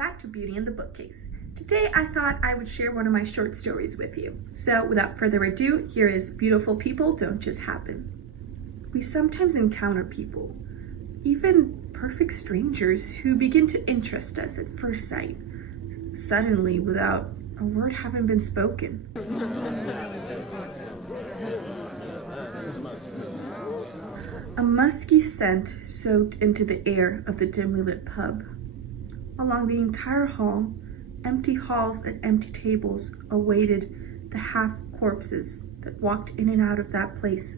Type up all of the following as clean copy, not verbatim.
back to Beauty in the Bookcase. Today I thought I would share one of my short stories with you. So without further ado, here is Beautiful People Don't Just Happen. We sometimes encounter people, even perfect strangers, who begin to interest us at first sight, suddenly without a word having been spoken. A musky scent soaked into the air of the dimly lit pub. Along the entire hall, empty halls and empty tables awaited the half-corpses that walked in and out of that place,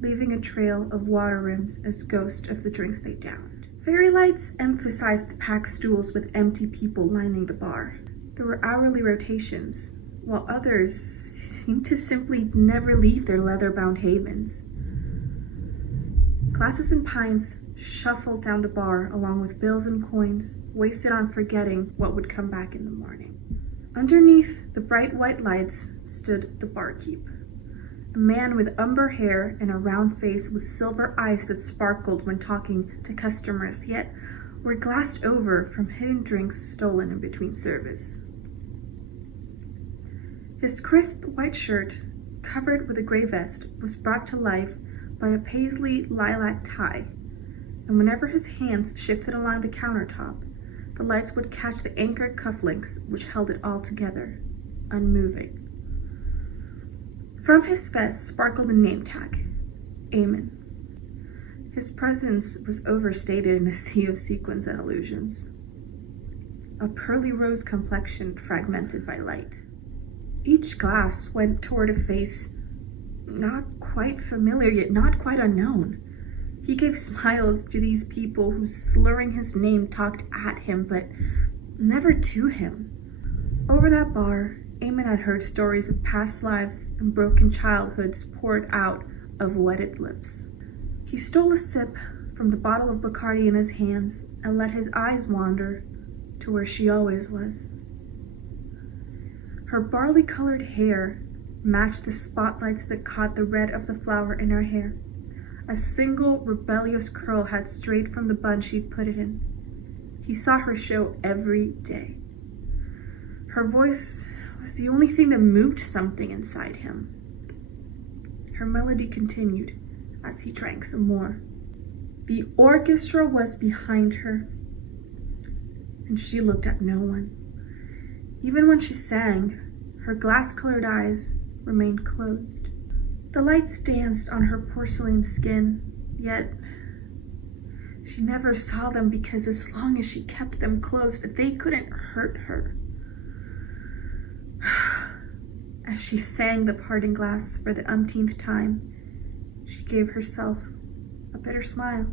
leaving a trail of water rims as ghosts of the drinks they downed. Fairy lights emphasized the packed stools with empty people lining the bar. There were hourly rotations, while others seemed to simply never leave their leather-bound havens. Glasses and pints shuffled down the bar along with bills and coins, wasted on forgetting what would come back in the morning. Underneath the bright white lights stood the barkeep, a man with umber hair and a round face with silver eyes that sparkled when talking to customers, yet were glassed over from hidden drinks stolen in between service. His crisp white shirt, covered with a gray vest, was brought to life by a paisley lilac tie, and whenever his hands shifted along the countertop, the lights would catch the anchored cufflinks which held it all together, unmoving. From his vest sparkled a name tag, Eamon. His presence was overstated in a sea of sequins and illusions. A pearly rose complexion fragmented by light. Each glass went toward a face not quite familiar, yet not quite unknown. He gave smiles to these people who, slurring his name, talked at him, but never to him. Over that bar, Eamon had heard stories of past lives and broken childhoods poured out of wetted lips. He stole a sip from the bottle of Bacardi in his hands and let his eyes wander to where she always was. Her barley-colored hair matched the spotlights that caught the red of the flower in her hair. A single rebellious curl had strayed from the bun she'd put it in. He saw her show every day. Her voice was the only thing that moved something inside him. Her melody continued as he drank some more. The orchestra was behind her, and she looked at no one. Even when she sang, her glass-colored eyes remained closed. The lights danced on her porcelain skin, yet she never saw them because as long as she kept them closed, they couldn't hurt her. As she sang The Parting Glass for the umpteenth time, she gave herself a bitter smile.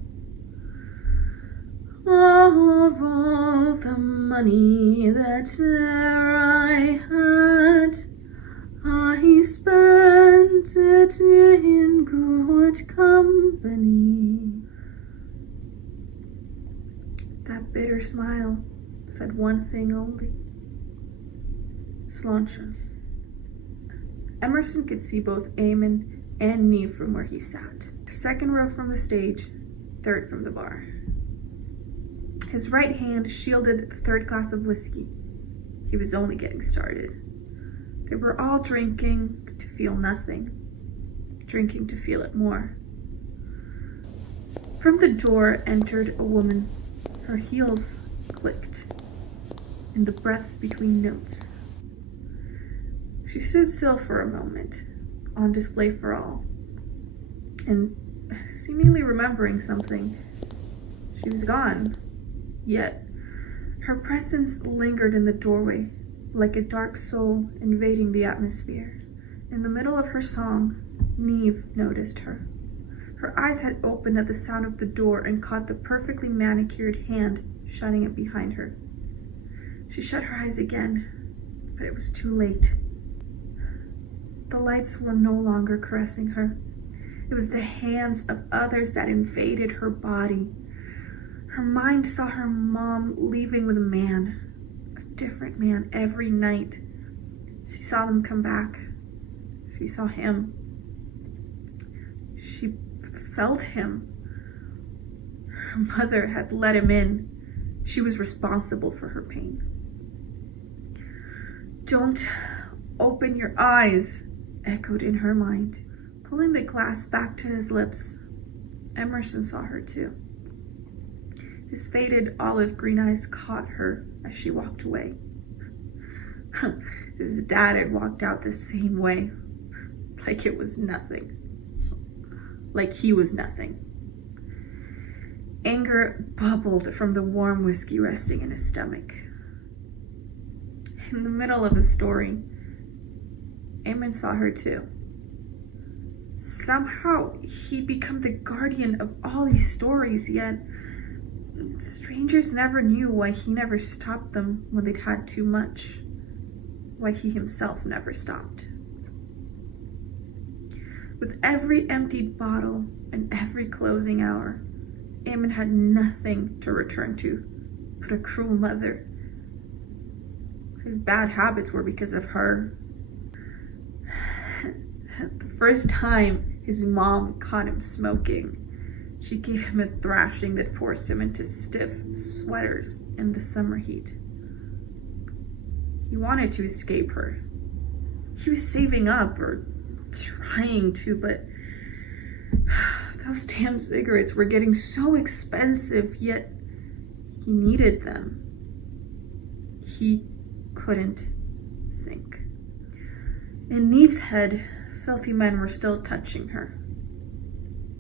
Of all the money that e'er I had, I spent it in good company. That bitter smile said one thing only: Sláinte. Emerson could see both Eamon and Niamh from where he sat. Second row from the stage, third from the bar. His right hand shielded the third glass of whiskey. He was only getting started. They were all drinking to feel nothing, drinking to feel it more. From the door entered a woman. Her heels clicked in the breaths between notes. She stood still for a moment, on display for all, and seemingly remembering something, she was gone. Yet her presence lingered in the doorway, like a dark soul invading the atmosphere. In the middle of her song, Niamh noticed her. Her eyes had opened at the sound of the door and caught the perfectly manicured hand shutting it behind her. She shut her eyes again, but it was too late. The lights were no longer caressing her. It was the hands of others that invaded her body. Her mind saw her mom leaving with a man, a different man every night. She saw them come back. She saw him. She felt him. Her mother had let him in. She was responsible for her pain. "Don't open your eyes," echoed in her mind. Pulling the glass back to his lips, Emerson saw her too. His faded olive green eyes caught her as she walked away. His dad had walked out the same way, like it was nothing. Like he was nothing. Anger bubbled from the warm whiskey resting in his stomach. In the middle of his story, Eamon saw her too. Somehow he'd become the guardian of all these stories, yet strangers never knew why he never stopped them when they'd had too much, why he himself never stopped. With every emptied bottle and every closing hour, Eamon had nothing to return to but a cruel mother. His bad habits were because of her. The first time his mom caught him smoking, she gave him a thrashing that forced him into stiff sweaters in the summer heat. He wanted to escape her. He was saving up, or trying to, but those damn cigarettes were getting so expensive, yet he needed them. He couldn't sink. In Neve's head, filthy men were still touching her.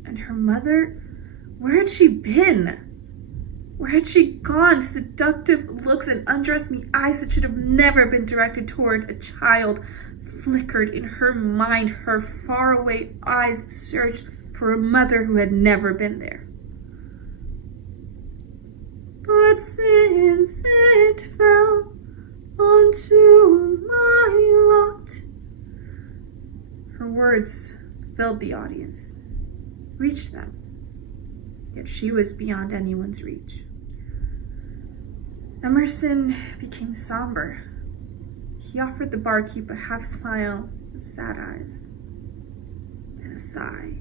And her mother? Where had she been? Where had she gone? Seductive looks and undressed me eyes that should have never been directed toward a child flickered in her mind. Her faraway eyes searched for a mother who had never been there. But since it fell onto my lot, her words filled the audience, reached them, yet she was beyond anyone's reach. Emerson became somber. He offered the barkeep a half smile with sad eyes and a sigh.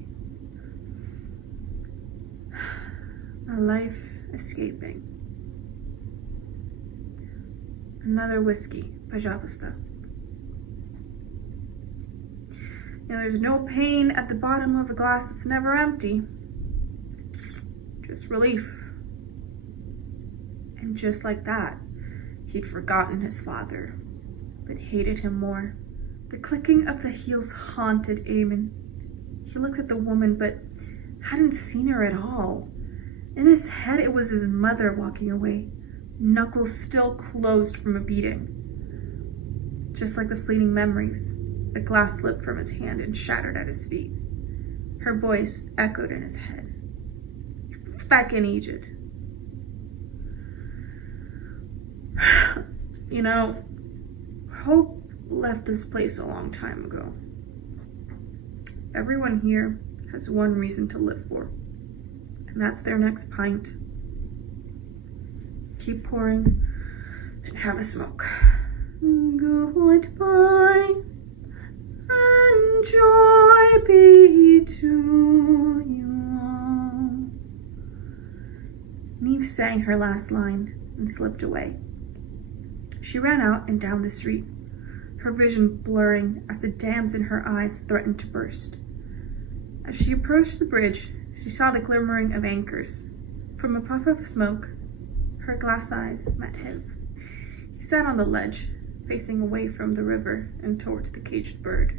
A life escaping. Another whiskey, pajapasta. There's no pain at the bottom of a glass that's never empty. Just relief. And just like that, he'd forgotten his father, but hated him more. The clicking of the heels haunted Eamon. He looked at the woman, but hadn't seen her at all. In his head, it was his mother walking away, knuckles still closed from a beating. Just like the fleeting memories, a glass slipped from his hand and shattered at his feet. Her voice echoed in his head. "Fucking Egypt." Hope left this place a long time ago. Everyone here has one reason to live for, and that's their next pint. Keep pouring, then have a smoke. Goodbye, and joy be to you all. Neve sang her last line and slipped away. She ran out and down the street, her vision blurring as the dams in her eyes threatened to burst. As she approached the bridge, she saw the glimmering of anchors. From a puff of smoke, her glass eyes met his. He sat on the ledge, facing away from the river and towards the caged bird.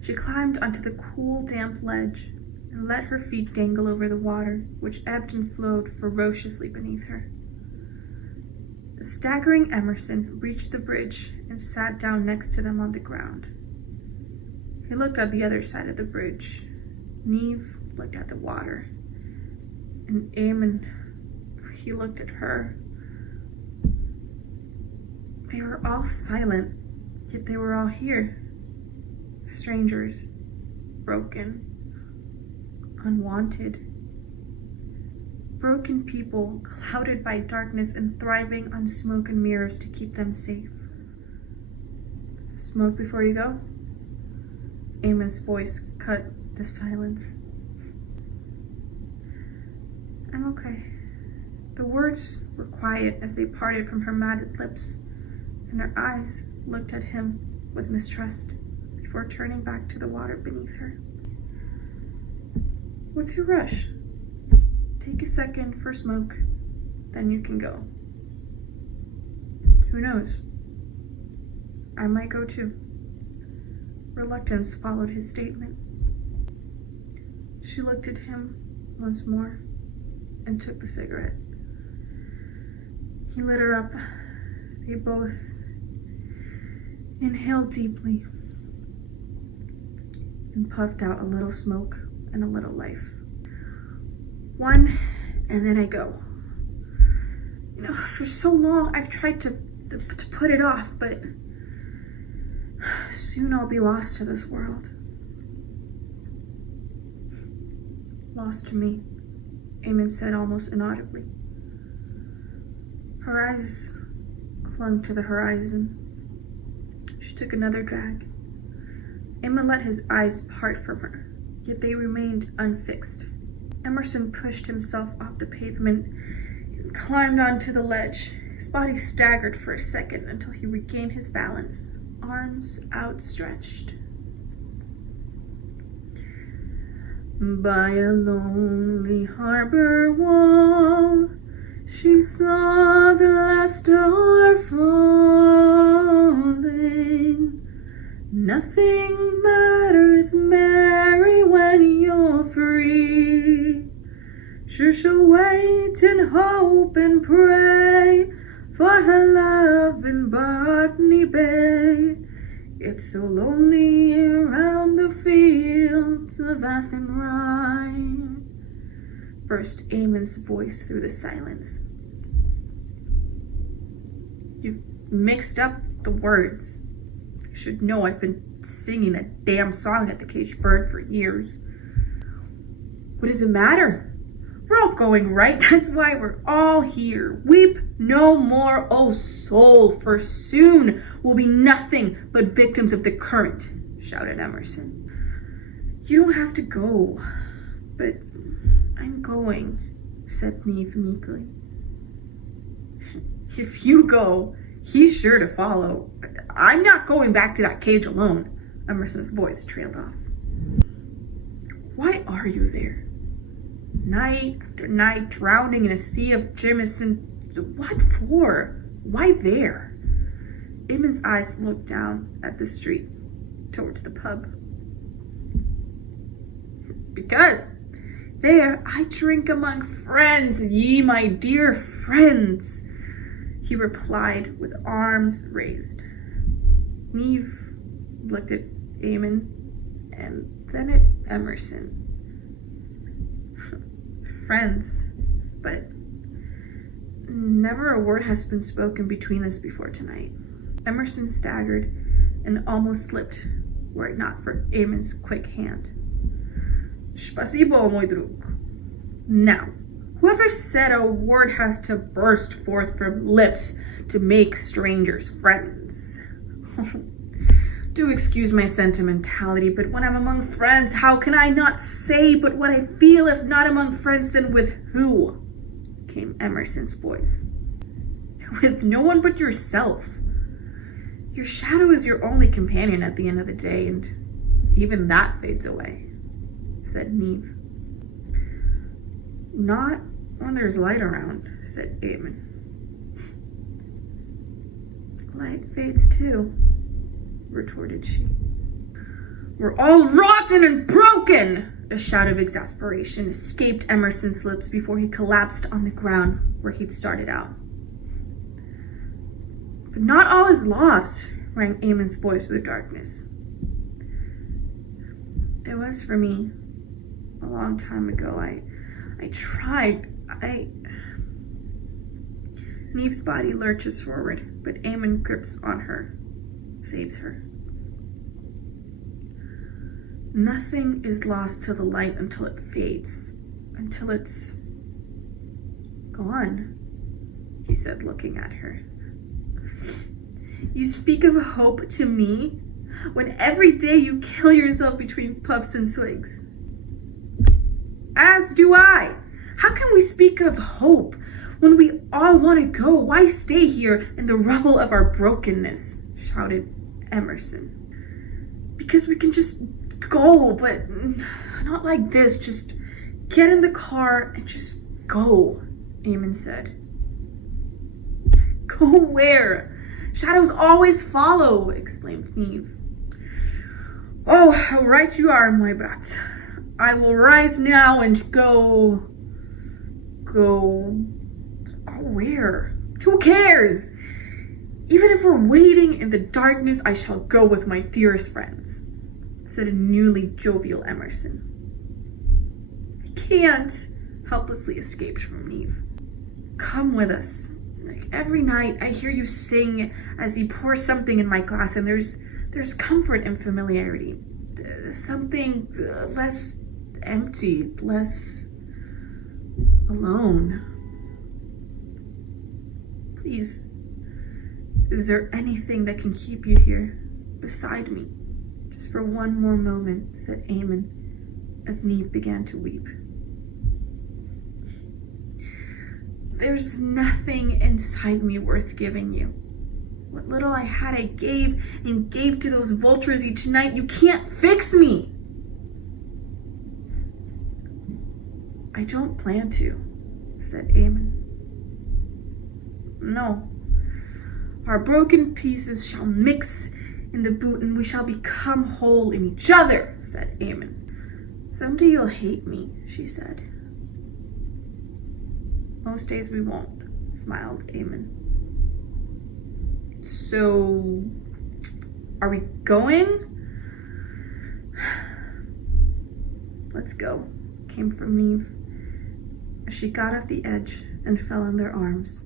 She climbed onto the cool, damp ledge and let her feet dangle over the water, which ebbed and flowed ferociously beneath her. The staggering Emerson reached the bridge and sat down next to them on the ground. He looked at the other side of the bridge. Neve looked at the water. And Eamon, he looked at her. They were all silent, yet they were all here. Strangers, broken, unwanted. Broken people, clouded by darkness and thriving on smoke and mirrors to keep them safe. Smoke before you go? Eamon's voice cut the silence. I'm okay. The words were quiet as they parted from her matted lips, and her eyes looked at him with mistrust before turning back to the water beneath her. What's your rush? Take a second for smoke, then you can go. Who knows? I might go too. Reluctance followed his statement. She looked at him once more and took the cigarette. He lit her up. They both inhaled deeply and puffed out a little smoke and a little life. One, and then I go. For so long I've tried to put it off, but soon I'll be lost to this world. Lost to me, Eamon said almost inaudibly. Her eyes clung to the horizon. She took another drag. Eamon let his eyes part from her, yet they remained unfixed. Emerson pushed himself off the pavement and climbed onto the ledge. His body staggered for a second until he regained his balance, arms outstretched. By a lonely harbor wall, she saw the last star falling. Nothing matters, Mary, when you're free. Sure she'll wait and hope and pray for her love in Botany Bay. It's so lonely around the fields of Athenry, burst Eamon's voice through the silence. You've mixed up the words. You should know I've been singing that damn song at the Caged Bird for years. What does it matter? We're all going, right? That's why we're all here. Weep no more, O soul, for soon we'll be nothing but victims of the current, shouted Emerson. You don't have to go, but I'm going, said Neve meekly. If you go, he's sure to follow. I'm not going back to that cage alone, Emerson's voice trailed off. Why are you there? Night after night, drowning in a sea of Jameson. What for? Why there? Eamon's eyes looked down at the street, towards the pub. Because there I drink among friends, ye my dear friends, he replied with arms raised. Neve looked at Eamon and then at Emerson. Friends, but never a word has been spoken between us before tonight. Emerson staggered and almost slipped were it not for Eamon's quick hand. Spasibo, mój drug. Now, whoever said a word has to burst forth from lips to make strangers friends. Do excuse my sentimentality, but when I'm among friends, how can I not say but what I feel? If not among friends, then with who? Came Emerson's voice. With no one but yourself. Your shadow is your only companion at the end of the day, and even that fades away, said Neve. Not when there's light around, said Eamon. Light fades too, retorted she. We're all rotten and broken! A shout of exasperation escaped Emerson's lips before he collapsed on the ground where he'd started out. But not all is lost, rang Eamon's voice through the darkness. It was for me a long time ago. I tried. Neve's body lurches forward, but Eamon grips on her, saves her. Nothing is lost to the light until it fades, until it's gone, he said, looking at her. You speak of hope to me when every day you kill yourself between puffs and swigs. As do I. How can we speak of hope When we all want to go, why stay here in the rubble of our brokenness? Shouted Emerson. Because we can just go, but not like this. Just get in the car and just go, Eamon said. Go where? Shadows always follow, exclaimed Neve. Oh, how right you are, my brat. I will rise now and go where? Who cares? Even if we're waiting in the darkness, I shall go with my dearest friends, said a newly jovial Emerson. I can't, helplessly escaped from Neve. Come with us. Like every night I hear you sing as you pour something in my glass, and there's comfort in familiarity. Something less empty, less alone. Please, is there anything that can keep you here beside me? Just for one more moment, said Eamon as Neve began to weep. There's nothing inside me worth giving you. What little I had I gave and gave to those vultures each night. You can't fix me. I don't plan to, said Eamon. No. Our broken pieces shall mix in the boot and we shall become whole in each other, said Eamon. Someday you'll hate me, she said. Most days we won't, smiled Eamon. So, are we going? Let's go, came from Neve as she got off the edge and fell in their arms.